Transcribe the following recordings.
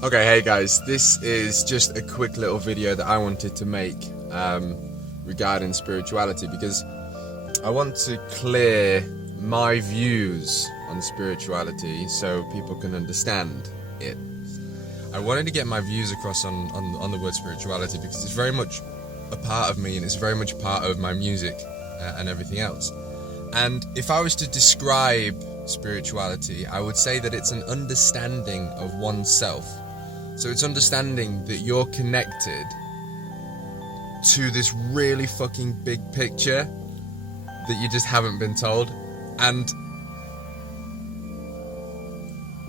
Okay, hey guys, this is just a quick little video that I wanted to make regarding spirituality, because I want to clear my views on spirituality so people can understand it. I wanted to get my views across on the word spirituality because it's very much a part of me, and it's very much part of my music and everything else. And if I was to describe spirituality, I would say that it's an understanding of oneself. So it's understanding that you're connected to this really fucking big picture that you just haven't been told. And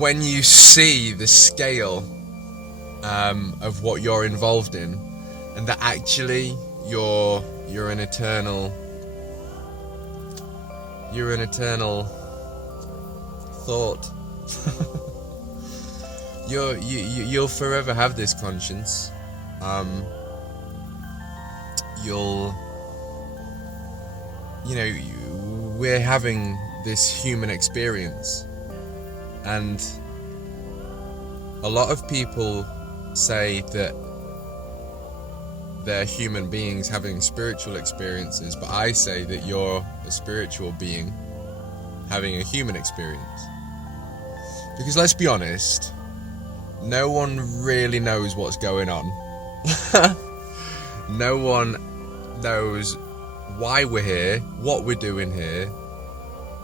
when you see the scale of what you're involved in, and that actually you're an eternal thought. You'll forever have this conscience. We're having this human experience, and a lot of people say that they're human beings having spiritual experiences, but I say that you're a spiritual being having a human experience. Because let's be honest, no one really knows what's going on. No one knows why we're here, what we're doing here,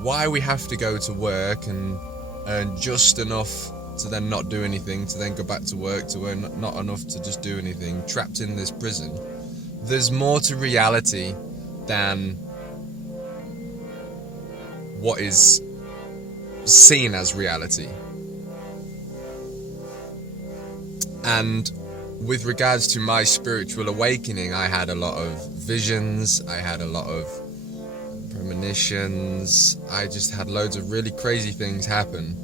why we have to go to work and earn just enough to then not do anything, to then go back to work, to earn not enough to just do anything, trapped in this prison. There's more to reality than what is seen as reality. And with regards to my spiritual awakening, I had a lot of visions, I had a lot of premonitions, I just had loads of really crazy things happen.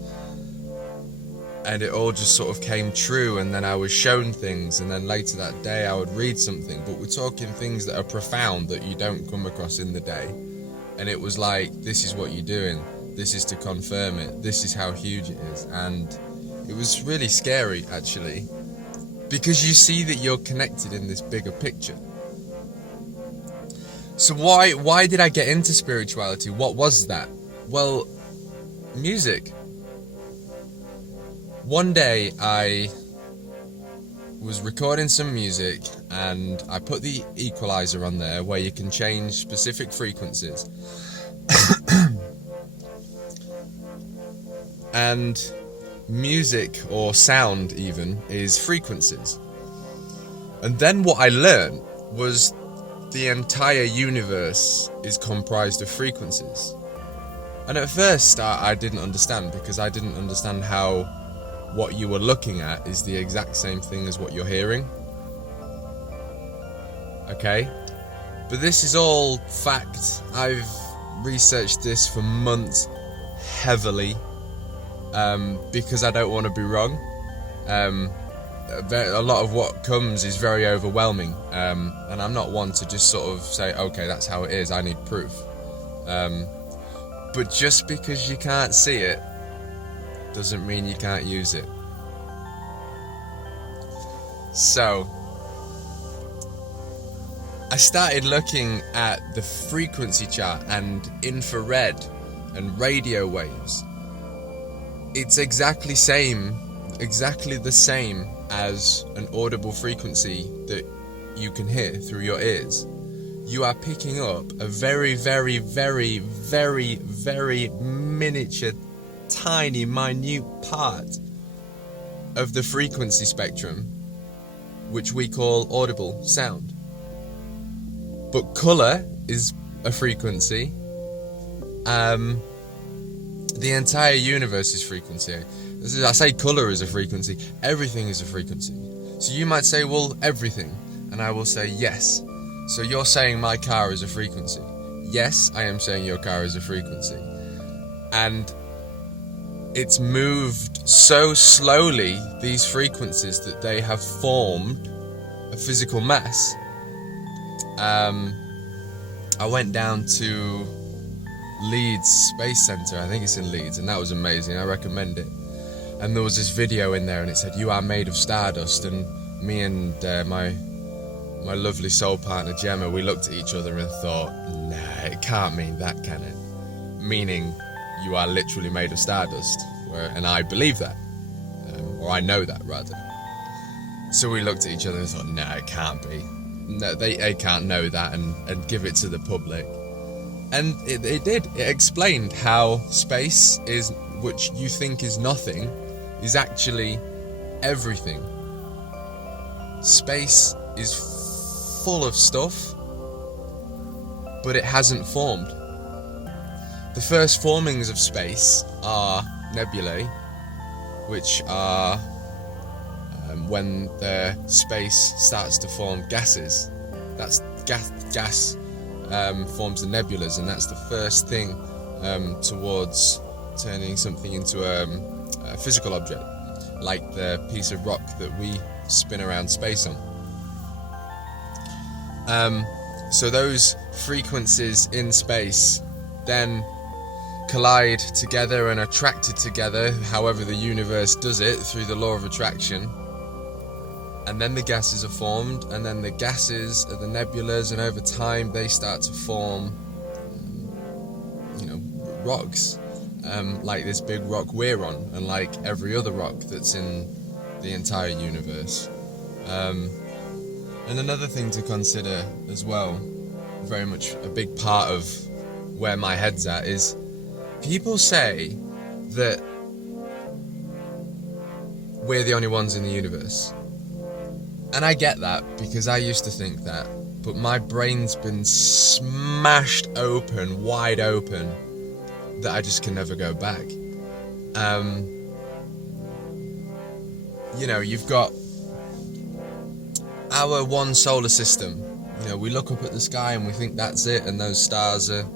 And it all just sort of came true, and then I was shown things, and then later that day I would read something. But we're talking things that are profound that you don't come across in the day. And it was like, this is what you're doing, this is to confirm it, this is how huge it is. And it was really scary, actually, because you see that you're connected in this bigger picture. So why did I get into spirituality? What was that? Well, music. One day I was recording some music, and I put the equalizer on there where you can change specific frequencies. And music, or sound even, is frequencies. And then what I learned was the entire universe is comprised of frequencies. And at first I didn't understand, because I didn't understand how what you were looking at is the exact same thing as what you're hearing. Okay? But this is all fact. I've researched this for months heavily, because I don't want to be wrong. A lot of what comes is very overwhelming, and I'm not one to just sort of say, okay, that's how it is, I need proof. But just because you can't see it doesn't mean you can't use it. So I started looking at the frequency chart and infrared and radio waves. It's exactly the same as an audible frequency that you can hear through your ears. You are picking up a very, very, very, very, very miniature, tiny, minute part of the frequency spectrum, which we call audible sound. But colour is a frequency. The entire universe is frequency. I say colour is a frequency, everything is a frequency. So you might say, well, everything, and I will say yes. So you're saying my car is a frequency. Yes, I am saying your car is a frequency. And it's moved so slowly, these frequencies, that they have formed a physical mass. I went down to Leeds Space Centre, I think it's in Leeds, and that was amazing, I recommend it. and there was this video in there, and it said, "You are made of stardust," and me and my lovely soul partner Gemma, we looked at each other and thought, nah, it can't mean that, can it? Meaning, you are literally made of stardust. And I believe that, or I know that rather. So we looked at each other and thought, nah, it can't be. No, they can't know that and give it to the public. And it did. It explained how space is, which you think is nothing, is actually everything. Space is full of stuff, but it hasn't formed. The first formings of space are nebulae, which are when the space starts to form gases. That's gas forms the nebulas, and that's the first thing towards turning something into a physical object, like the piece of rock that we spin around space on. So those frequencies in space then collide together and are attracted together, however the universe does it, through the law of attraction. And then the gases are formed, and then the gases are the nebulas, and over time they start to form, rocks, like this big rock we're on, and like every other rock that's in the entire universe. And another thing to consider as well, very much a big part of where my head's at, is people say that we're the only ones in the universe. And I get that, because I used to think that, but my brain's been smashed open, wide open, that I just can never go back. You've got our one solar system. We look up at the sky and we think that's it, and those stars are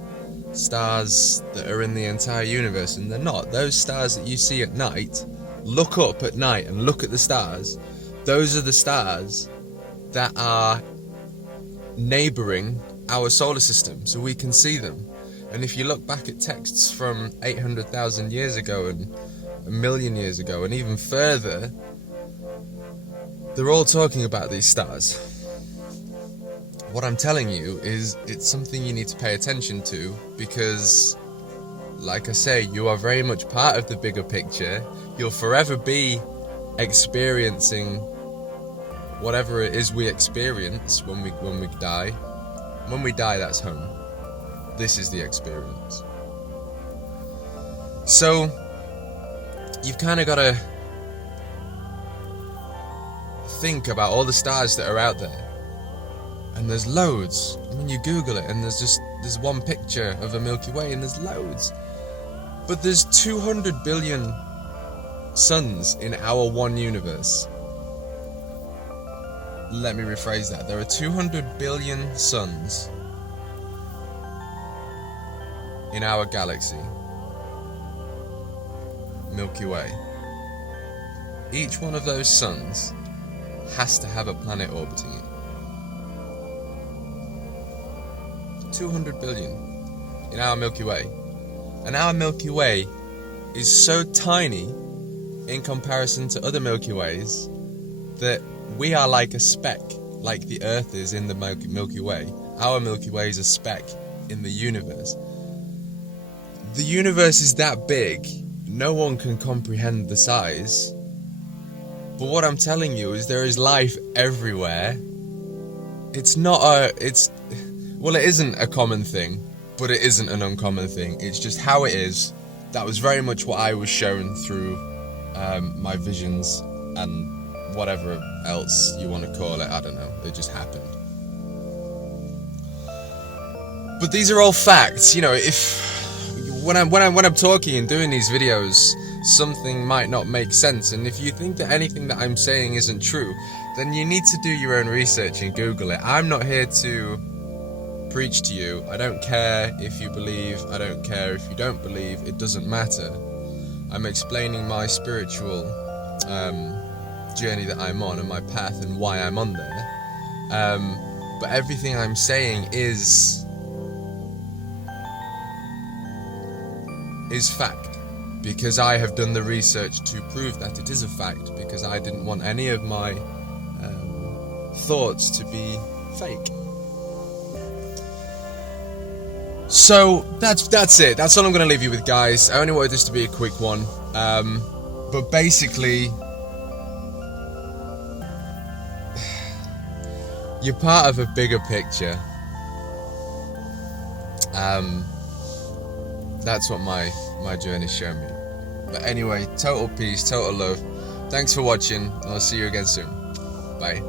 stars that are in the entire universe, and they're not. Those stars that you see at night, look up at night and look at the stars. Those are the stars that are neighbouring our solar system, so we can see them. And if you look back at texts from 800,000 years ago and a million years ago and even further, they're all talking about these stars. What I'm telling you is it's something you need to pay attention to, because, like I say, you are very much part of the bigger picture. You'll forever be experiencing whatever it is we experience when we die. When we die, that's home. This is the experience. So you've kind of got to think about all the stars that are out there. And there's loads. I mean, you Google it and there's one picture of a Milky Way and there's loads. But there's 200 billion suns in our one universe. Let me rephrase that. There are 200 billion suns in our galaxy, Milky Way. Each one of those suns has to have a planet orbiting it. 200 billion in our Milky Way. And our Milky Way is so tiny in comparison to other Milky Ways that we are like a speck, like the Earth is in the Milky Way. Our Milky Way is a speck in the universe. The universe is that big, no one can comprehend the size. But what I'm telling you is there is life everywhere. It isn't a common thing, but it isn't an uncommon thing. It's just how it is. That was very much what I was shown through my visions and whatever else you want to call it. I don't know. It just happened. But these are all facts. When I'm talking and doing these videos, something might not make sense, and if you think that anything that I'm saying isn't true, then you need to do your own research and Google it. I'm not here to preach to you. I don't care if you believe, I don't care if you don't believe, it doesn't matter. I'm explaining my spiritual journey that I'm on and my path and why I'm on there. But everything I'm saying is fact, because I have done the research to prove that it is a fact, because I didn't want any of my thoughts to be fake. So that's it. That's all I'm going to leave you with, guys. I only wanted this to be a quick one, but basically, you're part of a bigger picture. That's what my journey showed me. But anyway, total peace, total love. Thanks for watching, and I'll see you again soon. Bye.